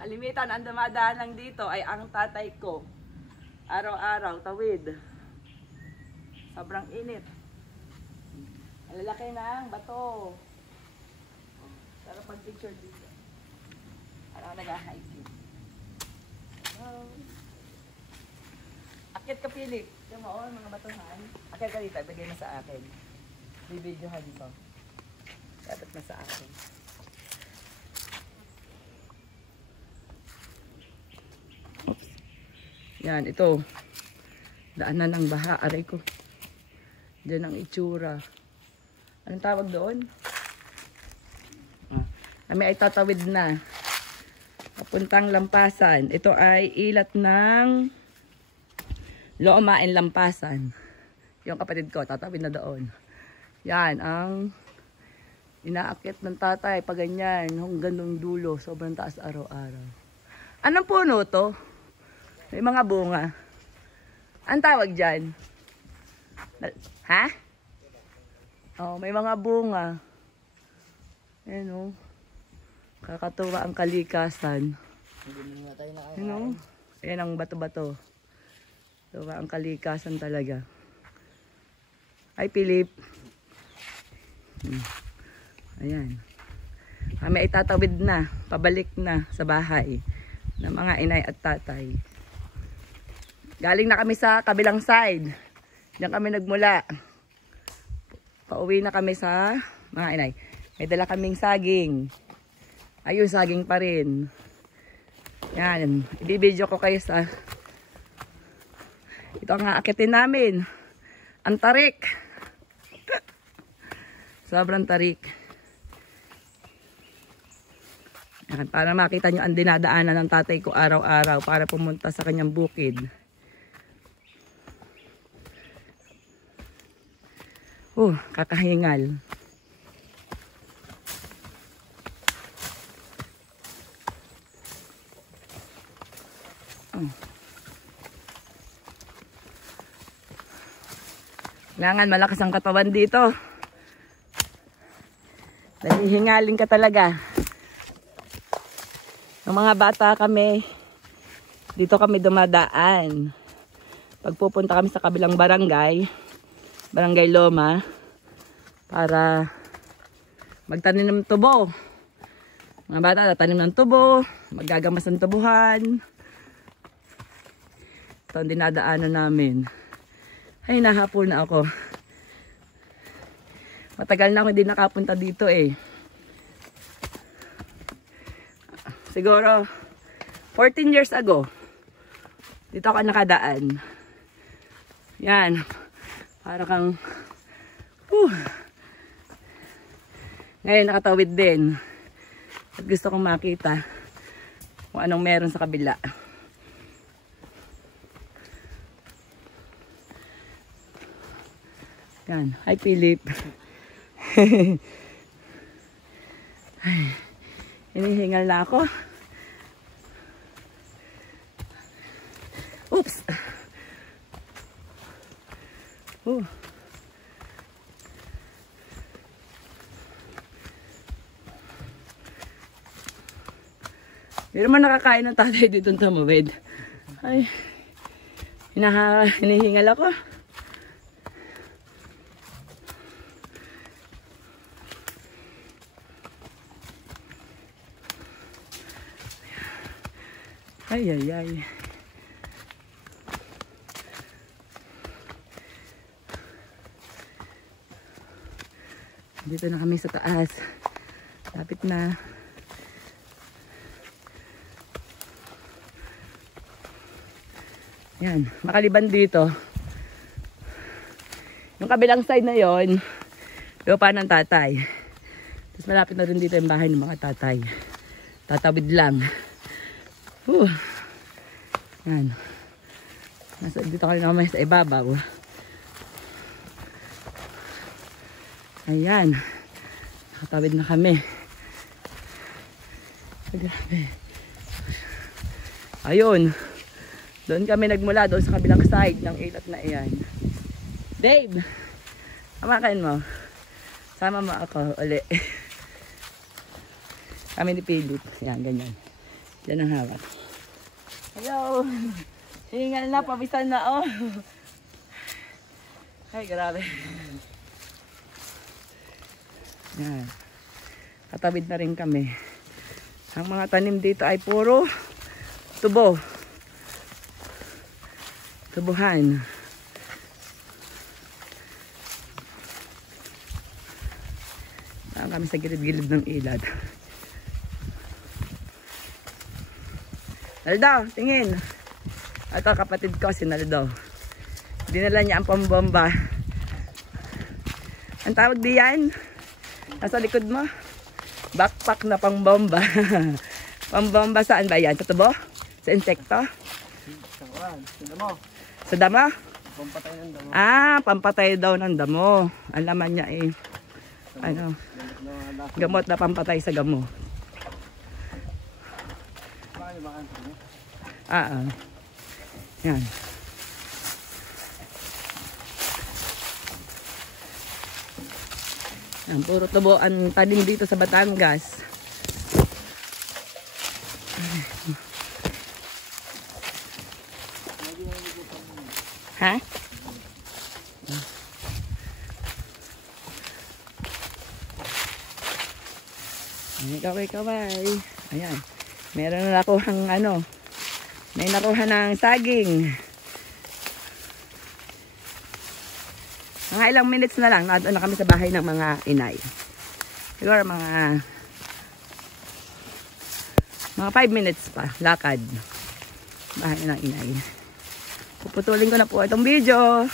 Kalimitan ang dumadaan lang dito ay ang tatay ko. Araw-araw, tawid. Sobrang init. Ang lalaki ng bato. Pero pag picture dito. Parang nag-hiking. Akit ka, Philip. Yung mo, mga batuhan. Akit ka dito, bigay mo sa akin. Bibidyohan ko. Dapat na sa akin. Oops. Yan, ito. Daanan ng baha. Aray ko. Diyan ang itsura. Anong tawag doon? Kami ay tatawid na. Papuntang Lampasan. Ito ay ilat ng Loma and Lampasan. Yung kapatid ko, tatawid na doon. Yan, ang inaakit ng tatay. Pag ganyan, hanggang ng dulo. Sobrang taas araw-araw. Anong puno to? May mga bunga. Ang tawag dyan? Ha? Oh, may mga bunga. Ayan o. Kakatuwa ang kalikasan. Ayan o. Ayan ang bato-bato. Tuwa ang kalikasan talaga. Hi, Philip. Ayan. Kami ay tatawid na. Pabalik na sa bahay ng mga inay at tatay. Galing na kami sa kabilang side. Diyan kami nagmula. Pauwi na kami sa mga inay. May dala kaming saging. Ayun, saging pa rin. Yan. Ibibidyo ko kayo sa... Ito ang aakitin namin. Ang tarik. Sobrang tarik. Yan. Para makita nyo ang dinadaanan ng tatay ko araw-araw para pumunta sa kanyang bukid. Kakahingal. Kailangan malakas ang katawan dito. Nahihingaling ka talaga. Ng mga bata kami, dito kami dumadaan. Pag pupunta kami sa kabilang barangay, Barangay Loma, para magtanim ng tubo. Mga bata tatanim ng tubo, maggagamas ng tubuhan. Ito ang dinadaanan namin. Ay, nahapon na ako. Matagal na ako hindi nakapunta dito eh. Siguro 14 years ago dito ako nakadaan. Yan. Para kang ngayon nakatawid din. At gusto kong makita kung anong meron sa kabila. Yan. Hi, Philip. Ay, hinihingal na ako. Oops. Hindi naman nakakain ng tatay dito ng tamawid. Ay, hinihingal ako. Ay, ay, ay. Dito na kami sa taas. Lapit na. Yan, makaliban dito. Yung kabilang side na yon, lupa ng tatay. Tapos malapit na rin dito yung bahay ng mga tatay. Tatawid lang. Yan. Dito kami naman sa ibabaw. Ayan. Nakatawid na kami. Grabe. Ayun. Doon kami nagmula, doon sa kabilang side ng ilat na iyan. Dave! Kamakain mo. Sama mo ako uli. Kami ni Philip. Yan, ganyan. Yan ang hawak. Hello! Hingal na, pabisan na, oh. Ay, grabe. Yan. Katawid na rin kami. Ang mga tanim dito ay puro tubo. Tubuhan. Saan kami sa gilid-gilid ng ilad. Naldo, tingin. Ito kapatid ko si Naldo. Dinala niya ang pambomba. Ang tawag diyan? Nasa likod mo? Backpack na pambomba. Pambomba saan ba yan? Sa tubo? Sa insekto? Sa damo. Sa damo? Pampatay ng damo. Ah, pampatay daw ng damo. Ang laman niya eh. Ano? Gamot na pampatay sa gamo. Yan. Yan, puro tubo ang tanim dito sa Batangas. Ha? Kaway. Ayan. Meron na nakuhang ano. May nakuha ng saging. Mga ilang minutes na lang. Nandun na kami sa bahay ng mga inay. Siguro mga 5 minutes pa. Lakad. Bahay ng inay. Puputulin ko na po itong video.